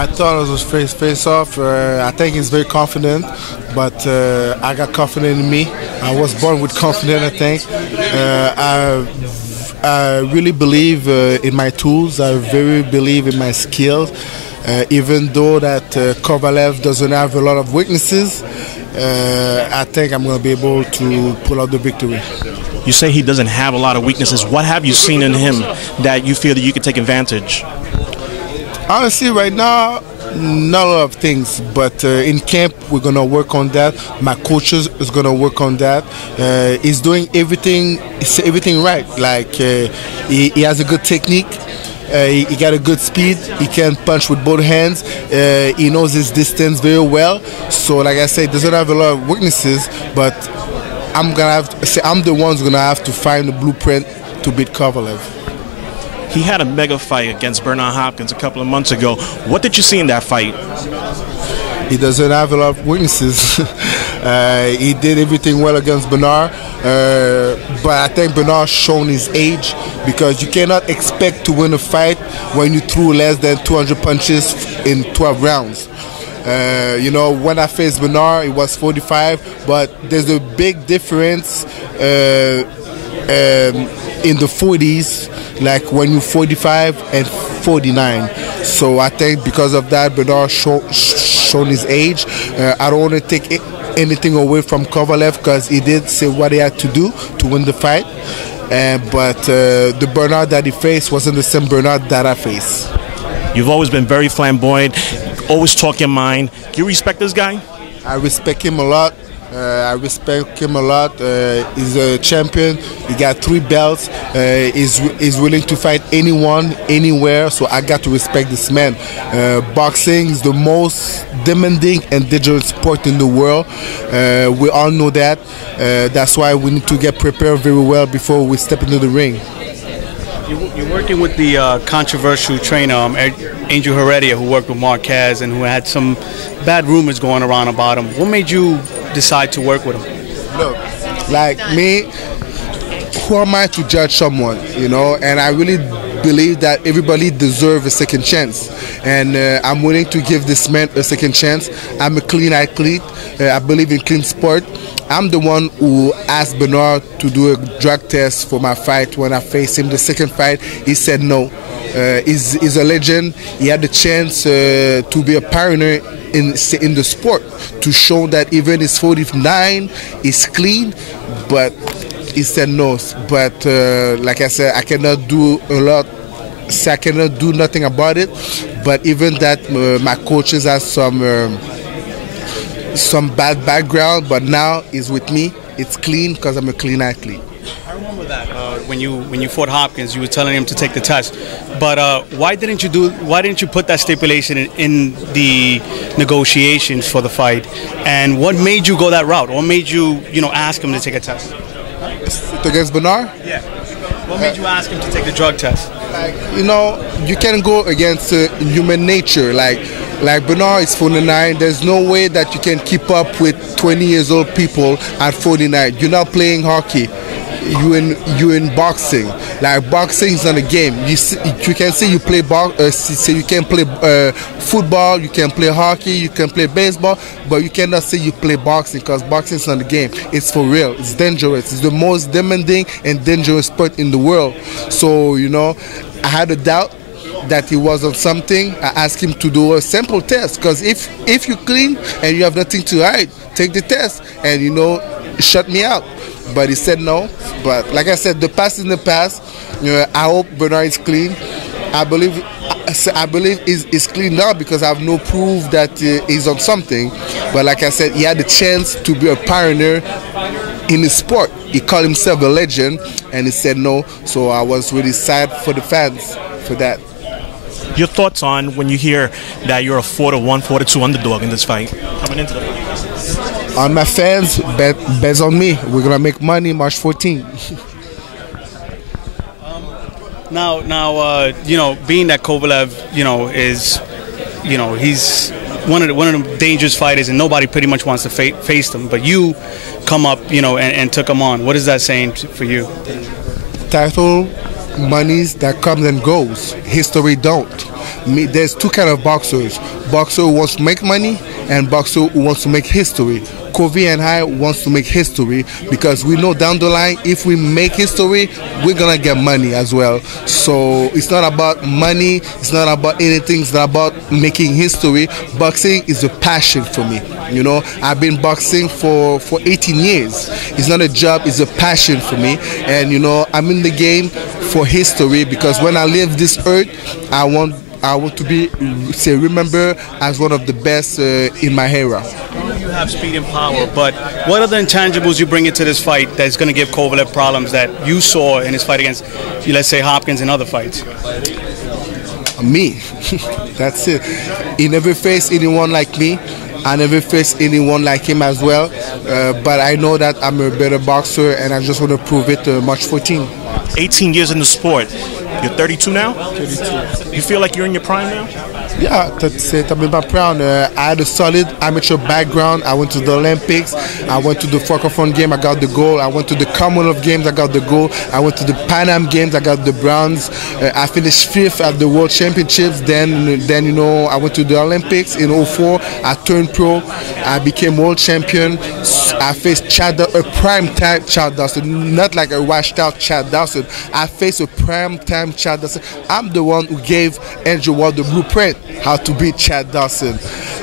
I thought it was face off. I think he's very confident, but I got confident in me. I was born with confidence, I think. I really believe in my tools. I very believe in my skills. Even though that Kovalev doesn't have a lot of weaknesses, I think I'm going to be able to pull out the victory. You say he doesn't have a lot of weaknesses. What have you seen in him that you feel that you could take advantage? Honestly, right now, not a lot of things, but in camp we're gonna work on that. My coaches is gonna work on that. He's doing everything right. Like he has a good technique. He got a good speed. He can punch with both hands. He knows his distance very well. So, like I said, he doesn't have a lot of weaknesses. But I'm the one who's gonna have to find the blueprint to beat Kovalev. He had a mega fight against Bernard Hopkins a couple of months ago. What did you see in that fight? He doesn't have a lot of weaknesses. He did everything well against Bernard, but I think Bernard's shown his age, because you cannot expect to win a fight when you threw less than 200 punches in 12 rounds. You know, when I faced Bernard, it was 45, but there's a big difference in the 40s, like when you're 45 and 49. So I think because of that, Bernard shown his age. I don't want to take anything away from Kovalev, because he did say what he had to do to win the fight. But the Bernard that he faced wasn't the same Bernard that I faced. You've always been very flamboyant, always talk your mind. Do you respect this guy? I respect him a lot. He's a champion. He got 3 belts. He's willing to fight anyone, anywhere. So I got to respect this man. Boxing is the most demanding and dangerous sport in the world. We all know that. That's why we need to get prepared very well before we step into the ring. You're working with the controversial trainer, Angel Heredia, who worked with Marquez and who had some bad rumors going around about him. What made you decide to work with him? Look, like me, who am I to judge someone, you know? And I really believe that everybody deserves a second chance. And I'm willing to give this man a second chance. I'm a clean athlete. I believe in clean sport. I'm the one who asked Bernard to do a drug test for my fight. When I faced him the second fight, he said no. He's a legend. He had the chance to be a pioneer in the sport, to show that even he's 49, he's clean, but he said no. But like I said, I cannot do a lot. So I cannot do nothing about it. But even that, my coaches have some bad background, but now he's with me. It's clean because I'm a clean athlete. I remember that when you fought Hopkins, you were telling him to take the test. But why didn't you put that stipulation in the negotiations for the fight? And what made you go that route? What made you ask him to take a test? Against Bernard? Yeah. What made you ask him to take the drug test? Like, you can't go against human nature. Like Bernard is 49. There's no way that you can keep up with 20 years old people at 49. You're not playing hockey. You in boxing. Like, boxing is not a game. You can say you play you can play football, you can play hockey, you can play baseball, but you cannot say you play boxing, because boxing is not a game. It's for real. It's dangerous. It's the most demanding and dangerous sport in the world. So I had a doubt that he was on something. I asked him to do a sample test, because if you're clean and you have nothing to hide, take the test and shut me out. But he said no. But like I said, the past is in the past. I hope Bernard is clean. I believe he's clean now, because I have no proof that he's on something. But like I said, he had the chance to be a pioneer in the sport. He called himself a legend, and he said no. So I was really sad for the fans for that. Your thoughts on when you hear that you're a 4-1, 4-2 underdog in this fight coming into the fight? On my fans, bet on me. We're gonna make money March 14. Now, being that Kovalev, is, he's one of the dangerous fighters, and nobody pretty much wants to face him. But you come up, and took him on. What is that saying for you? Title, monies that comes and goes. History don't. there's two kind of boxers. Boxer who wants to make money and boxer who wants to make history. Kobe and I wants to make history because we know down the line if we make history, we're gonna get money as well. So it's not about money, it's not about anything, it's not about making history. Boxing is a passion for me. You know, I've been boxing for 18 years. It's not a job, it's a passion for me. And you know, I'm in the game for history because when I leave this earth, I want to be remembered as one of the best in my era. You have speed and power, but what are the intangibles you bring into this fight that's going to give Kovalev problems that you saw in his fight against, let's say, Hopkins and other fights? Me. That's it. He never faced anyone like me. I never faced anyone like him as well. But I know that I'm a better boxer, and I just want to prove it March 14. 18 years in the sport. You're 32 now? 32. You feel like you're in your prime now? Yeah, that's it. I'm in my prime. I had a solid amateur background. I went to the Olympics. I went to the Francophone game. I got the gold. I went to the Commonwealth Games. I got the gold. I went to the Pan Am Games. I got the bronze. I finished 5th at the World Championships. Then you know, I went to the Olympics in 2004. I turned pro. I became world champion. I faced a prime time Chad Dawson, not like a washed out Chad Dawson. I faced a prime time Chad Dawson. I'm the one who gave Andrew Ward the blueprint how to beat Chad Dawson.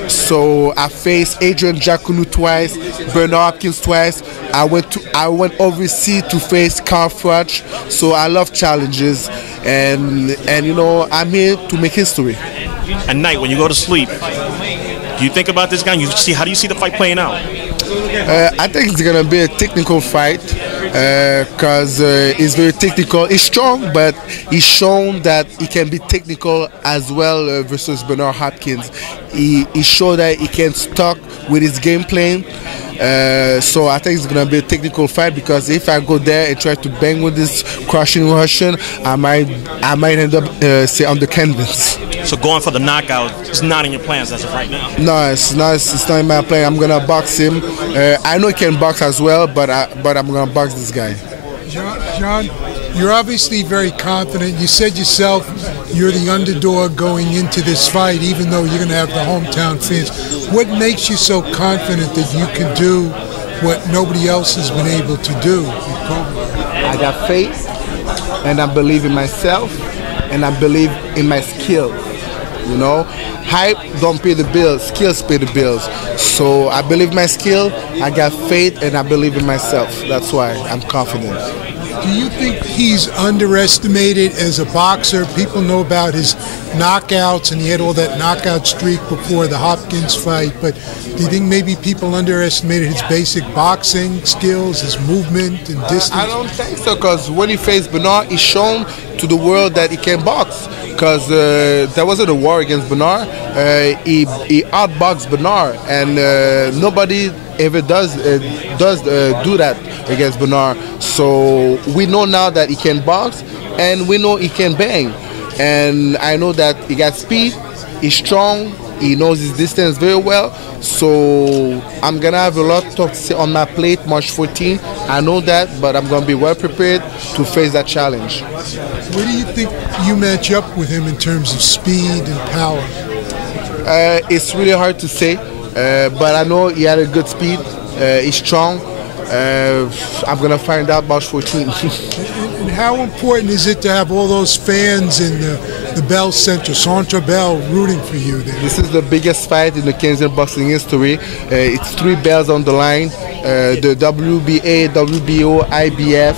So I faced Adrian Jacunu twice, Bernard Hopkins twice. I went overseas to face Carl Froch. So I love challenges, and you know, I'm here to make history. At night when you go to sleep, do you think about this guy? How do you see the fight playing out? I think it's gonna be a technical fight because he's very technical. He's strong, but he's shown that he can be technical as well versus Bernard Hopkins. He showed that he can stuck with his game plan. So I think it's gonna be a technical fight because if I go there and try to bang with this crushing Russian, I might end up on the canvas. So going for the knockout is not in your plans as of right now? No, it's not in my plan. I'm gonna box him. I know he can box as well, but I'm gonna box this guy. John, you're obviously very confident. You said yourself you're the underdog going into this fight, even though you're gonna have the hometown fans. What makes you so confident that you can do what nobody else has been able to do? I got faith, and I believe in myself, and I believe in my skill. You know, hype don't pay the bills, skills pay the bills. So I believe my skill, I got faith, and I believe in myself. That's why I'm confident. Do you think he's underestimated as a boxer? People know about his knockouts, and he had all that knockout streak before the Hopkins fight, but do you think maybe people underestimated his basic boxing skills, his movement and distance? I don't think so, because when he faced Bernard, he's shown to the world that he can box. Because there wasn't a war against Bernard. He outboxed Bernard, and nobody ever does do that against Bernard. So we know now that he can box, and we know he can bang. And I know that he got speed, he's strong, he knows his distance very well. So I'm gonna have a lot to say on my plate March 14. I know that, but I'm gonna be well prepared to face that challenge. Where do you think you match up with him in terms of speed and power? It's really hard to say, but I know he had a good speed. He's strong. I'm gonna find out March 14. And how important is it to have all those fans in the Bell Center, Centre Bell, rooting for you there? This is the biggest fight in the Canadian boxing history. It's 3 bells on the line: the WBA, WBO, IBF.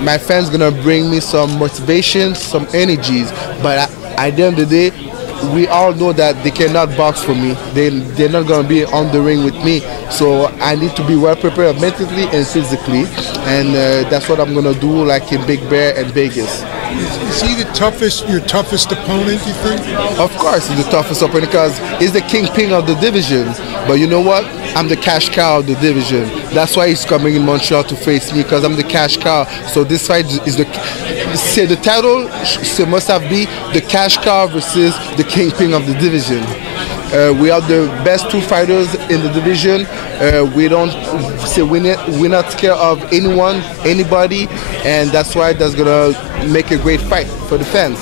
My fans gonna bring me some motivation, some energies, but at the end of the day, we all know that they cannot box for me. They're not gonna be on the ring with me. So I need to be well prepared mentally and physically, and that's what I'm gonna do, like in Big Bear and Vegas. Is he your toughest opponent, you think? Of course, he's the toughest opponent because he's the kingpin of the division. But you know what? I'm the cash cow of the division. That's why he's coming in Montreal to face me, because I'm the cash cow. So this fight is the title must have been the cash cow versus the kingpin of the division. We are the best 2 fighters in the division. We're not scared of anyone, anybody, and that's why that's gonna make a great fight for the fans.